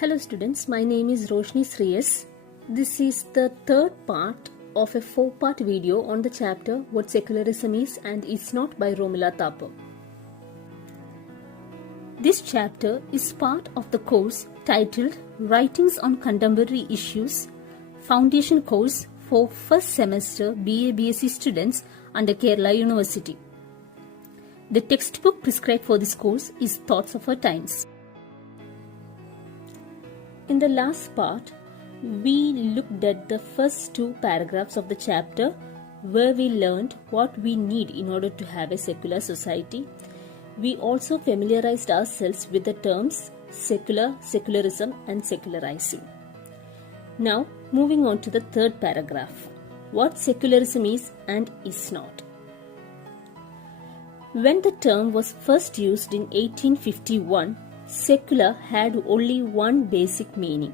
Hello students, my name is Roshni Sriyas. This is the third part of a 4-part video on the chapter What Secularism is and is not by Romila Thapar. This chapter is part of the course titled Writings on Contemporary Issues, Foundation course for first semester BA BSc students under Kerala University. The textbook prescribed for this course is Thoughts of Our Times. In the last part, we looked at the first 2 paragraphs of the chapter where we learned what we need in order to have a secular society. We also familiarized ourselves with the terms secular, secularism and secularizing. Now, moving on to the 3rd paragraph, what secularism is and is not. When the term was first used in 1851, secular had only one basic meaning.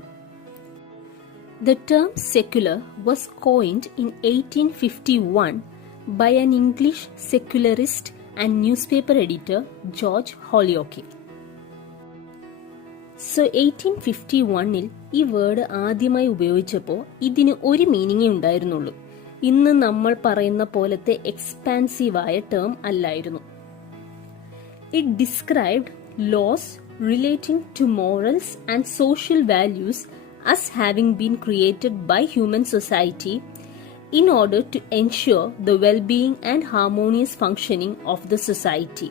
The term secular was coined in 1851 by an English secularist and newspaper editor, George Holyoake. So 1851-ൽ ഈ word ആദ്യമായി ഉപയോഗിച്ചപ്പോൾ ഇതിന് ഒരു മീനിങ്ങേ ഉണ്ടായിരുന്നുള്ളൂ. ഇന്ന് നമ്മൾ പറയുന്ന പോലത്തെ എക്സ്പാൻസീവായ term അല്ലായിരുന്നു. It described laws relating to morals and social values as having been created by human society in order to ensure the well-being and harmonious functioning of the society.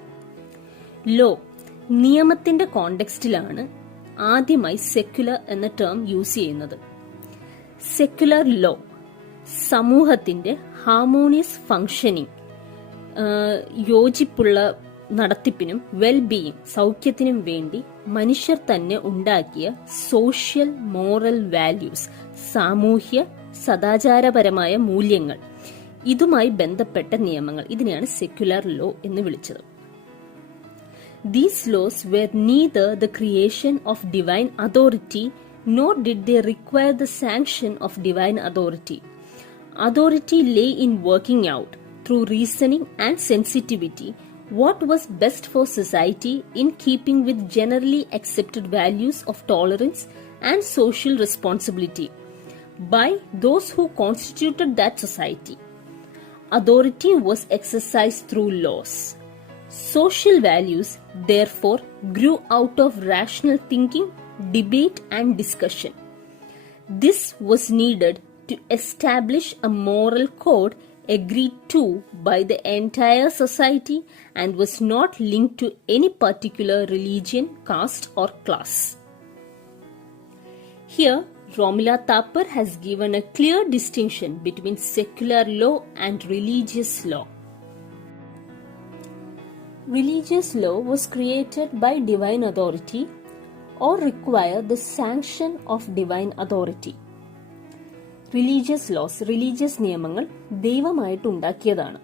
Law, നിയമത്തിന്റെ കോണ്ടെക്സ്റ്റിലാണ് ആദ്യമായി സെക്യുലർ എന്ന term use ചെയ്യുന്നത്. Secular law സമൂഹത്തിന്റെ harmonious functioning, യോജിപ്പുള്ള നടത്തിപ്പിനും wellbeing സൗഖ്യത്തിനും വേണ്ടി മനുഷ്യർ തന്നെ ഉണ്ടാക്കിയ social moral values, സാമൂഹ്യ സദാചാരപരമായ മൂല്യങ്ങൾ, ഇതുമായി ബന്ധപ്പെട്ട നിയമങ്ങൾ, ഇതിനെയാണ് സെക്യുലർ ലോ എന്ന് വിളിച്ചത്. These laws were neither the creation of divine authority nor did they require the sanction of divine authority. Authority lay in working out, through reasoning and sensitivity, what was best for society in keeping with generally accepted values of tolerance and social responsibility by those who constituted that society. Authority was exercised through laws. Social values, therefore, grew out of rational thinking, debate, and discussion. This was needed to establish a moral code agreed to by the entire society and was not linked to any particular religion, caste, or class. Here, Romila Thapar has given a clear distinction between secular law and religious law. Religious law was created by divine authority or required the sanction of divine authority. Religious laws, religious നിയമങ്ങൾ ദൈവമായിട്ട് ഉണ്ടാക്കിയതാണ്,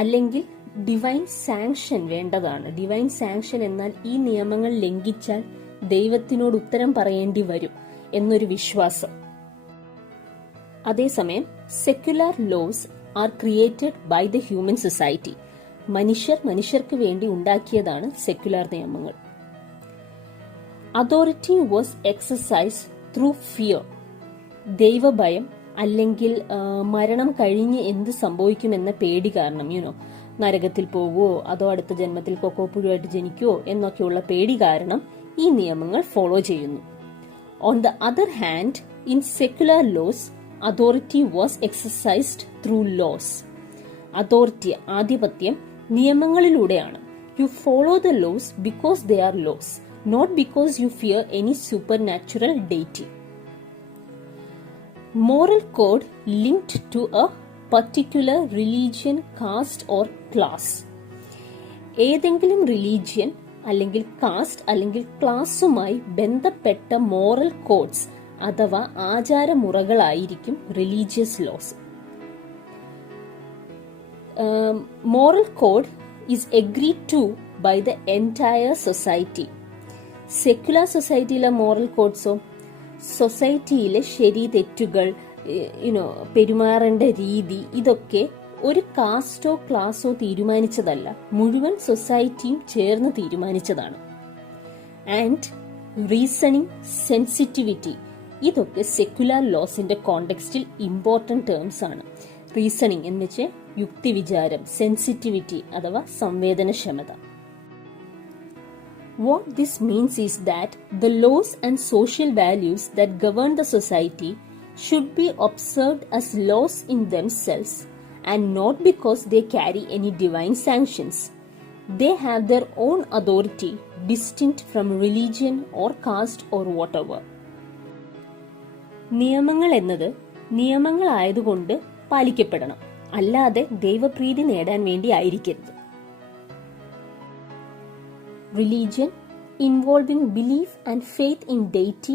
അല്ലെങ്കിൽ divine sanction വേണ്ടതാണ്. Divine sanction എന്നാൽ ഈ നിയമങ്ങൾ ലംഘിച്ചാൽ ദൈവത്തിനോട് ഉത്തരം പറയേണ്ടി വരും എന്നൊരു വിശ്വാസം. അതേസമയം secular laws are created by the human society. മനുഷ്യർക്ക് വേണ്ടി ഉണ്ടാക്കിയതാണ് സെക്യുലർ നിയമങ്ങൾ. Authority was exercise through fear, ദൈവഭയം അല്ലെങ്കിൽ മരണം കഴിഞ്ഞ് എന്ത് സംഭവിക്കുമെന്ന പേടി കാരണം, നരകത്തിൽ പോവുമോ അതോ അടുത്ത ജന്മത്തിൽ കൊക്കോപ്പുഴുവായിട്ട് ജനിക്കുമോ എന്നൊക്കെയുള്ള പേടി കാരണം ഈ നിയമങ്ങൾ ഫോളോ ചെയ്യുന്നു. On the other hand, in secular laws authority was exercised through laws. Authority, ആധിപത്യം നിയമങ്ങളിലൂടെയാണ്. You follow the laws because they are laws, not because you fear any supernatural deity. Moral code linked to a particular religion, caste or class. ഏതെങ്കിലും religion അല്ലെങ്കിൽ caste അല്ലെങ്കിൽ ക്ലാസുമായി ബന്ധപ്പെട്ട moral codes അഥവാ ആചാരമുറകളായിരിക്കും religious laws. Moral code is agreed to by the entire society. Secular സൊസൈറ്റിയിലെ moral കോഡ്സോ സൊസൈറ്റിയിലെ ശരി തെറ്റുകൾ, പെരുമാറേണ്ട രീതി, ഇതൊക്കെ ഒരു കാസ്റ്റോ ക്ലാസോ തീരുമാനിച്ചതല്ല, മുഴുവൻ സൊസൈറ്റിയും ചേർന്ന് തീരുമാനിച്ചതാണ്. And റീസണിങ്, സെൻസിറ്റിവിറ്റി, ഇതൊക്കെ സെക്യുലർ ലോസിന്റെ കോണ്ടെക്സ്റ്റിൽ ഇമ്പോർട്ടന്റ് ടേംസ് ആണ്. റീസണിങ് എന്ന് വെച്ചാൽ യുക്തിവിചാരം, സെൻസിറ്റിവിറ്റി അഥവാ സംവേദനക്ഷമത. What this means is that the laws and social values that govern the society should be observed as laws in themselves and not because they carry any divine sanctions. They have their own authority distinct from religion or caste or whatever. നിയമങ്ങൾ എന്നത് നിയമങ്ങളായതുകൊണ്ട് പാലിക്കപ്പെടണം, അല്ലാതെ ദൈവപ്രീതി നേടാൻ വേണ്ടി ആയിരിക്കരുത്. Religion, involving belief and faith in deity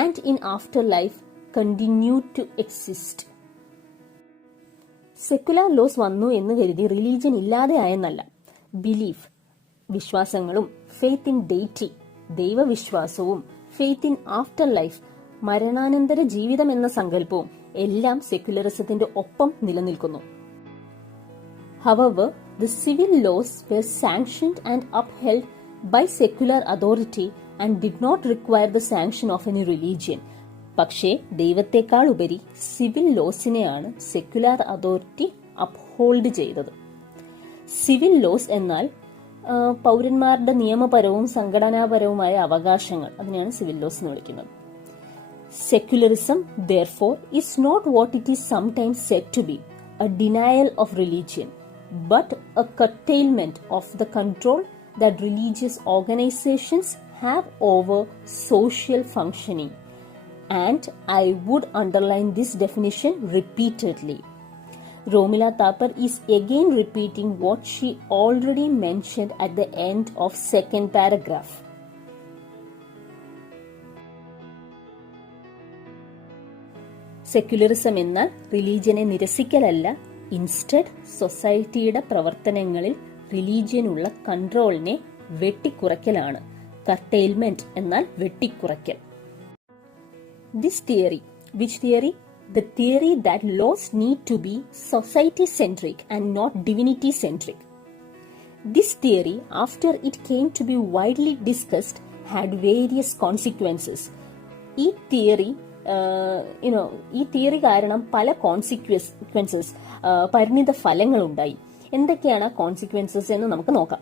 and in afterlife, continue to exist. Secular laws വന്നു എന്ന് കരുതി religion ഇല്ലാതെ ആയെന്നല്ല. ബിലീഫ്, വിശ്വാസങ്ങളും, ഫെയ്ത്ത് ഇൻ ഡെയ്റ്റി, ദൈവവിശ്വാസവും, ഫെയ്ത്ത് ഇൻ ആഫ്റ്റർ ലൈഫ്, മരണാനന്തര ജീവിതം എന്ന സങ്കല്പവും എല്ലാം സെക്യുലറിസത്തിന്റെ ഒപ്പം നിലനിൽക്കുന്നു. However, the civil laws were sanctioned and upheld by secular authority and did not require the sanction of any religion. പക്ഷേ ദൈവത്തെക്കാൾ ഉപരി സിവിൽ ലോസിനെയാണ് സെക്യുലർ അതോറിറ്റി അപ്ഹോൾഡ് ചെയ്തത്. സിവിൽ ലോസ് എന്നാൽ പൗരന്മാരുടെ നിയമപരവും സംഘടനാപരവുമായ അവകാശങ്ങൾ, അതിനെയാണ് സിവിൽ ലോസ് എന്ന് വിളിക്കുന്നത്. Secularism, therefore, is not what it is sometimes said to be, a denial of religion, but a curtailment of the control that religious organizations have over social functioning. And I would underline this definition repeatedly. Romila Thapar is again repeating what she already mentioned at the end of second paragraph. Secularism എന്നാൽ റിലീജിയനെ നിരസിക്കലല്ല, instead സൊസൈറ്റിയുടെ പ്രവർത്തനങ്ങളിൽ റിലീജിയനുള്ള കൺട്രോളിനെ വെട്ടിക്കുറയ്ക്കലാണ്. കർട്ടെയിൽമെന്റ് എന്നാൽ വെട്ടിക്കുറയ്ക്കൽ. This theory, which theory? The theory that laws need to be society-centric and not divinity-centric. This theory, after it came to be widely discussed, had various consequences. ഈ theory കാരണം പല consequences, പരിണിത ഫലങ്ങൾ ഉണ്ടായി. എന്തൊക്കെയാണ് കോൺസിക്വൻസസ് എന്ന് നമുക്ക് നോക്കാം.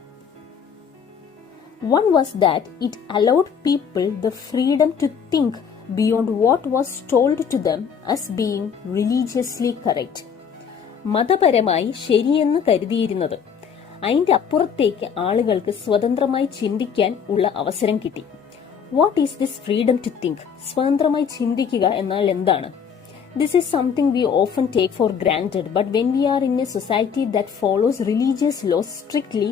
One was that it allowed people the freedom to think beyond what was told to them as being religiously correct. മതപരമായി ശരിയെന്ന് കരുതിയിരുന്നത് അതിന്റെ അപ്പുറത്തേക്ക് ആളുകൾക്ക് സ്വതന്ത്രമായി ചിന്തിക്കാൻ ഉള്ള അവസരം കിട്ടി. What is this freedom to think? സ്വതന്ത്രമായി ചിന്തിക്കുക എന്നാൽ എന്താണ്? This is something we often take for granted, but when we are in a society that follows religious laws strictly,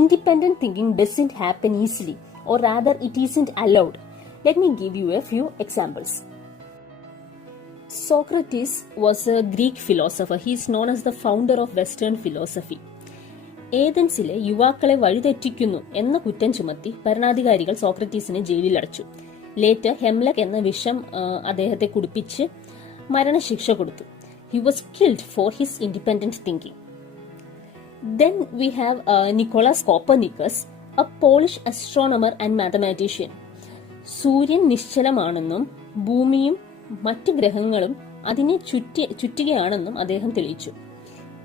independent thinking doesn't happen easily, or rather it isn't allowed. Let me give you a few examples. Socrates was a Greek philosopher. He is known as the founder of Western philosophy. ഏതൻസിലെ യുവാക്കളെ വഴിതെറ്റിക്കുന്നു എന്ന കുറ്റം ചുമത്തി ഭരണാധികാരികൾ സോക്രട്ടീസിനെ ജയിലിലടച്ചു. Later ഹെംലക് എന്ന വിഷം അദ്ദേഹത്തെ കുടിപ്പിച്ച് മരണശിക്ഷ കൊടുത്തു. He was killed for his independent thinking. Then we have Nicolaus Copernicus, a Polish astronomer and mathematician. സൂര്യൻ നിശ്ചലമാണെന്നും ഭൂമിയും മറ്റ് ഗ്രഹങ്ങളും അതിനെ ചുറ്റുകയാണെന്നും അദ്ദേഹം തെളിയിച്ചു.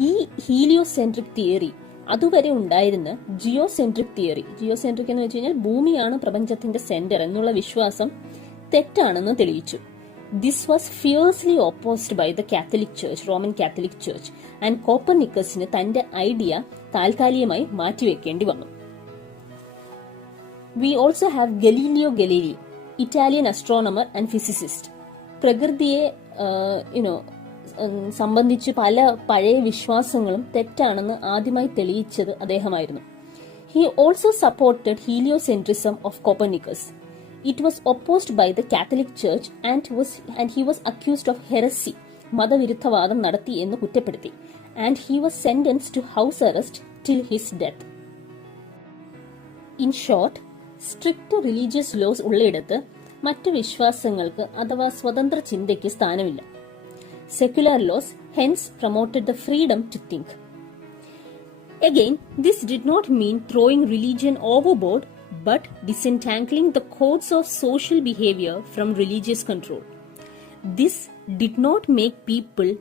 ഈ ഹീലിയോസെൻട്രിക് തിയറി അതുവരെ ഉണ്ടായിരുന്ന ജിയോസെൻട്രിക് തിയറി, ജിയോസെൻട്രിക് എന്ന് വെച്ച് കഴിഞ്ഞാൽ ഭൂമിയാണ് പ്രപഞ്ചത്തിന്റെ സെന്റർ എന്നുള്ള വിശ്വാസം തെറ്റാണെന്ന് തെളിയിച്ചു. This was fiercely opposed by the Catholic Church, Roman Catholic Church, and കോപ്പർനിക്കസിന് തന്റെ ഐഡിയ താൽക്കാലികമായി മാറ്റിവെക്കേണ്ടി വന്നു. We also have Galileo Galilei, Italian astronomer and physicist. പ്രകൃതിയെ സംബന്ധിച്ച് പല പഴയ വിശ്വാസങ്ങളും തെറ്റാണെന്ന് ആദ്യമായി തെളിയിച്ചത് അദ്ദേഹമായിരുന്നു. He also supported heliocentrism of Copernicus. It was opposed by the Catholic Church and he was accused of heresy, മതവിരുദ്ധവാദം നടത്തി എന്ന് കുറ്റപ്പെടുത്തി. And he was sentenced to house arrest till his death. In short, strict religious laws ഉള്ളയിടത്ത് മറ്റു വിശ്വാസങ്ങൾക്ക് അഥവാ സ്വതന്ത്ര ചിന്തയ്ക്ക് സ്ഥാനമില്ല. Secular laws hence promoted the freedom to think. Again, this did not mean throwing religion overboard but disentangling the codes of social behavior from religious control. This did not make people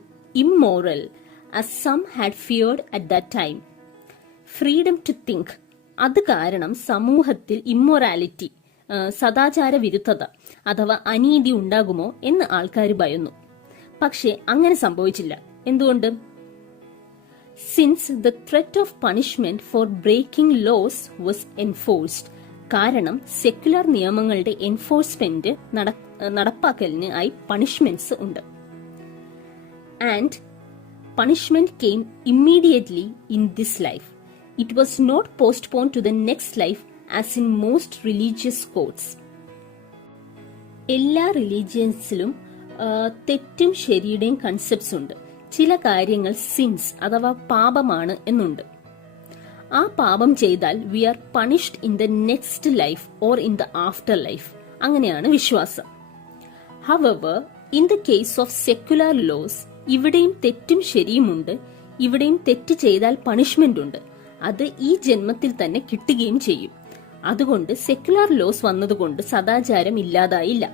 immoral, as some had feared at that time. Freedom to think, അത് കാരണം സമൂഹത്തിൽ immorality, സദാചാര വിരുദ്ധത അഥവാ അനീതി ഉണ്ടാകുമോ എന്ന് ആൾക്കാർ ഭയന്നു. പക്ഷെ അങ്ങനെ സംഭവിച്ചില്ല. എന്തുകൊണ്ട്? Since the threat of punishment for breaking laws was enforced. കാരണം സെക്യുലർ നിയമങ്ങളുടെ എൻഫോഴ്സ്മെന്റ് നടപ്പാക്കലിന് ആയി പണിഷ്മെന്റ്സ് ഉണ്ട്. And punishment came immediately in this life. It was not postponed to the next life as in most religious codes. എല്ലാ റിലീജിയൻസിലും തെറ്റും ശരിയുടെയും concepts ഉണ്ട്. ചില കാര്യങ്ങൾ സിൻസ് അഥവാ പാപമാണ് എന്നുണ്ട്. ആ പാപം ചെയ്താൽ we are punished in the next life or in the afterlife, അങ്ങനെയാണ് വിശ്വാസം. However in the case of secular laws ഇവിടെയും തെറ്റും ശരിയുമുണ്ട്. ഇവിടെയും തെറ്റ് ചെയ്താൽ പണിഷ്മെന്റ് ഉണ്ട്. അത് ഈ ജന്മത്തിൽ തന്നെ കിട്ടുകയും ചെയ്യും. അതുകൊണ്ട് സെക്യുലർ ലോസ് വന്നതുകൊണ്ട് സദാചാരം ഇല്ലാതായില്ല.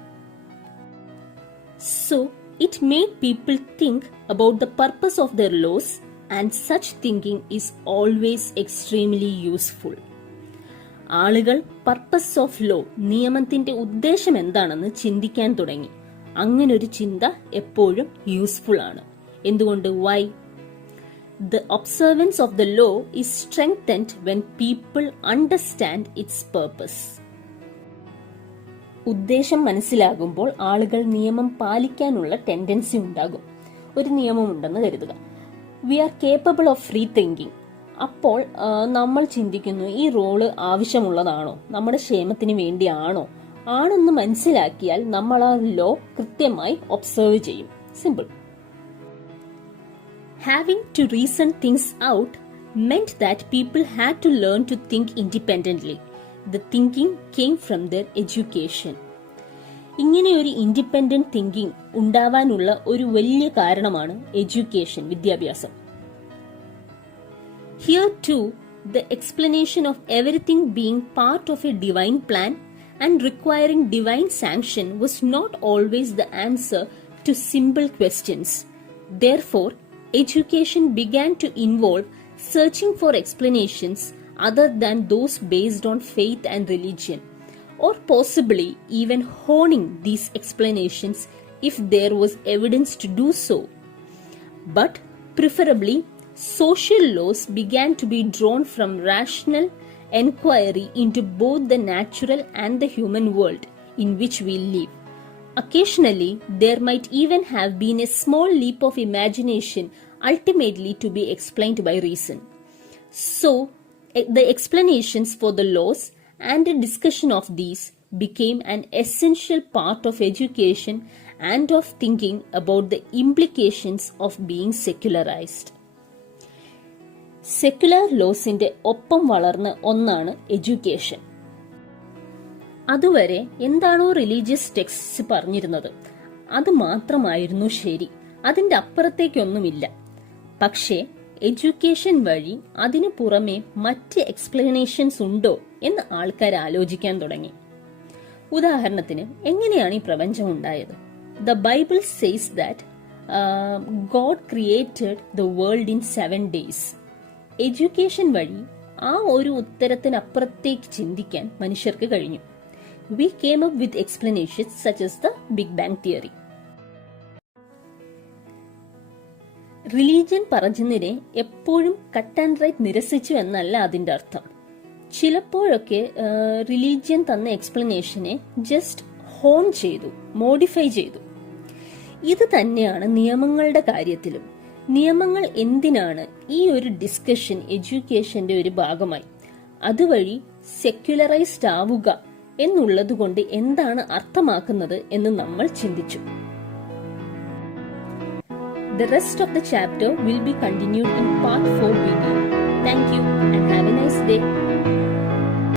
So it made people think about the purpose of their laws and such thinking is always extremely useful. ആളുകൾ പർപ്പസ് ഓഫ് ലോ, നിയമത്തിന്റെ ഉദ്ദേശം എന്താണെന്ന് ചിന്തിക്കാൻ തുടങ്ങി. അങ്ങനൊരു ചിന്ത എപ്പോഴും യൂസ്ഫുൾ ആണ്. എന്തുകൊണ്ട്? Y? The observance of the law is strengthened when people understand its purpose. ഉദ്ദേശം മനസ്സിലാകുമ്പോൾ ആളുകൾ നിയമം പാലിക്കാനുള്ള ടെൻഡൻസി ഉണ്ടാകും. ഒരു നിയമമുണ്ടെന്ന് കരുതുക. We are capable of free thinking. അപ്പോൾ നമ്മൾ ചിന്തിക്കുന്നു, ഈ റോള് ആവശ്യമുള്ളതാണോ, നമ്മുടെ ക്ഷേമത്തിന് വേണ്ടിയാണോ? ആണെന്ന് മനസ്സിലാക്കിയാൽ നമ്മൾ ആ ലോ കൃത്യമായി ഒബ്സർവ് ചെയ്യും. Simple. Having to reason things out meant that people had to learn to think independently. The thinking came from their education. ഇങ്ങനെ ഒരു ഇൻഡിപെൻഡന്റ് തിങ്കിങ് ഉണ്ടാവാനുള്ള ഒരു വലിയ കാരണമാണ് എഡ്യൂക്കേഷൻ, വിദ്യാഭ്യാസം. Here too, the explanation of everything being part of a divine plan and requiring divine sanction was not always the answer to simple questions. Therefore, education began to involve searching for explanations other than those based on faith and religion, or possibly even honing these explanations if there was evidence to do so. But preferably, social laws began to be drawn from rational enquiry into both the natural and the human world in which we live. Occasionally, there might even have been a small leap of imagination, ultimately to be explained by reason. So, the explanations for the laws and a discussion of these became an essential part of education and of thinking about the implications of being secularized. Secular laws-ന്റെ ഒപ്പം വളർന്ന ഒന്നാണ് education. അതുവരെ എന്താണോ religious text പറഞ്ഞിരുന്നത് അത് മാത്രമായിരുന്നു ശരി, അതിന്റെ അപ്പുറത്തേക്കൊന്നുമില്ല. പക്ഷേ എഡ്യൂക്കേഷൻ വഴി അതിനു പുറമെ മറ്റ് എക്സ്പ്ലനേഷൻസ് ഉണ്ടോ എന്ന് ആൾക്കാർ ആലോചിക്കാൻ തുടങ്ങി. ഉദാഹരണത്തിന്, എങ്ങനെയാണ് ഈ പ്രപഞ്ചം ഉണ്ടായത്? The Bible says that God created the world in 7 days. Education വഴി ആ ഒരു ഉത്തരത്തിനപ്പുറത്തേക്ക് ചിന്തിക്കാൻ മനുഷ്യർക്ക് കഴിഞ്ഞു. We came up with explanations such as the Big Bang theory. Religion പറഞ്ഞതിനെ എപ്പോഴും കട്ട് ആൻഡ് റൈറ്റ് നിരസിച്ചു എന്നല്ല അതിന്റെ അർത്ഥം. ചിലപ്പോഴൊക്കെ റിലീജിയൻ തന്ന എക്സ്പ്ലനേഷനെ ജസ്റ്റ് ഹോൺ ചെയ്തു, മോഡിഫൈ ചെയ്തു. ഇത് തന്നെയാണ് നിയമങ്ങളുടെ കാര്യത്തിലും. നിയമങ്ങൾ എന്തിനാണ്? ഈ ഒരു ഡിസ്കഷൻ എഡ്യൂക്കേഷന്റെ ഒരു ഭാഗമായി. അതുവഴി സെക്യുലറൈസ്ഡ് ആവുക എന്നുള്ളതുകൊണ്ട് എന്താണ് അർത്ഥമാക്കുന്നത് എന്ന് നമ്മൾ ചിന്തിച്ചു. The rest of the chapter will be continued in part 4 video. Thank you and have a nice day.